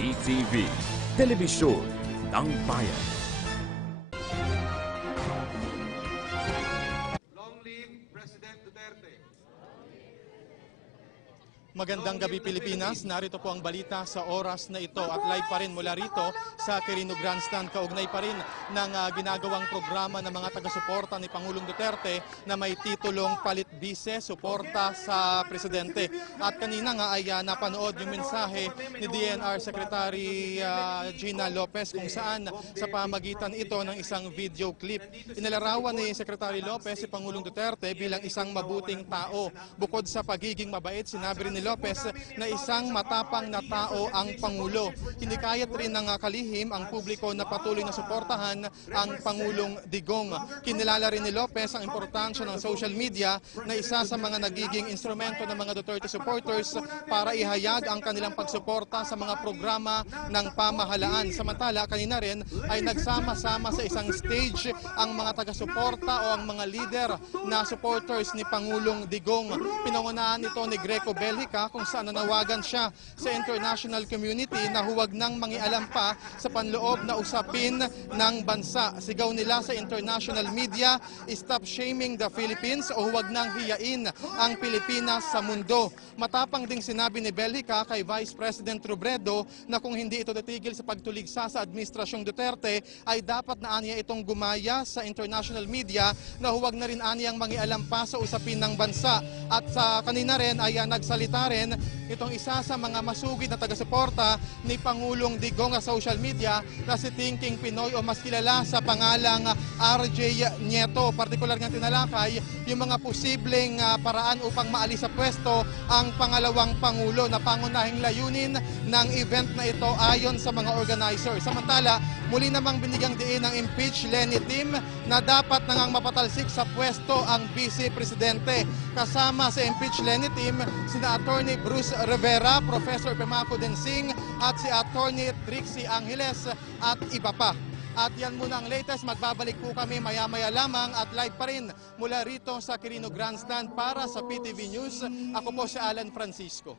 PTV, Telebisyon ng Bayan. Long live President Duterte. Magandang gabi Pilipinas, narito po ang balita sa oras na ito at live pa rin mula rito sa Quirino Grandstand. Kaugnay pa rin ng ah, ginagawang programa ng mga taga-suporta ni Pangulong Duterte na may titulong Palit Bise, Suporta sa Presidente. At kanina nga ay ah, napanood yung mensahe ni DNR Secretary ah, Gina Lopez kung saan sa pamagitan ito ng isang video clip. Inilarawan ni Secretary Lopez si Pangulong Duterte bilang isang mabuting tao. Bukod sa pagiging mabait, sinabi rin ni Lopez na isang matapang na tao ang Pangulo. Hinikayat rin ng kalihim ang publiko na patuloy na suportahan ang Pangulong Digong. Kinilala rin ni Lopez ang importansya ng social media na isa sa mga nagiging instrumento ng mga Duterte supporters para ihayag ang kanilang pagsuporta sa mga programa ng pamahalaan. Samantala, kanina rin ay nagsama-sama sa isang stage ang mga taga-suporta o ang mga leader na supporters ni Pangulong Digong. Pinangunahan ito ni Greco Belhica kung saan nanawagan siya sa international community na huwag nang mangialam pa sa panloob na usapin ng bansa. Sigaw nila sa international media, stop shaming the Philippines o huwag nang hiyain ang Pilipinas sa mundo. Matapang ding sinabi ni Belhica kay Vice President Robredo na kung hindi ito titigil sa pagtuligsa sa Administrasyong Duterte ay dapat na aniya itong gumaya sa international media na huwag na rin aniyang mangialam pa sa usapin ng bansa. At sa kanina rin ay ah, nagsalita rin itong isa sa mga masugid na taga-suporta ni Pangulong Digong sa social media na si Thinking Pinoy o mas kilala sa pangalang ah, RJ Nieto. Partikular nga tinalakay yung mga posibleng ah, paraan upang maalis sa pwesto ang pangalawang Pangulo na pangunahing layunin ng event na ito ayon sa mga organizer. Samantala, muli namang binigyang diin ng impeach Lenny Tim na dapat nangang mapatalsik sa pwesto ang Vice Presidente. Kasama sa impeach Lenny Tim, sina Attorney Bruce Rivera, Professor Pemaco Densing at si Attorney Trixie Angeles at iba pa. At yan muna ang latest. Magbabalik po kami maya-maya lamang at live pa rin mula rito sa Quirino Grandstand para sa PTV News. Ako po si Alan Francisco.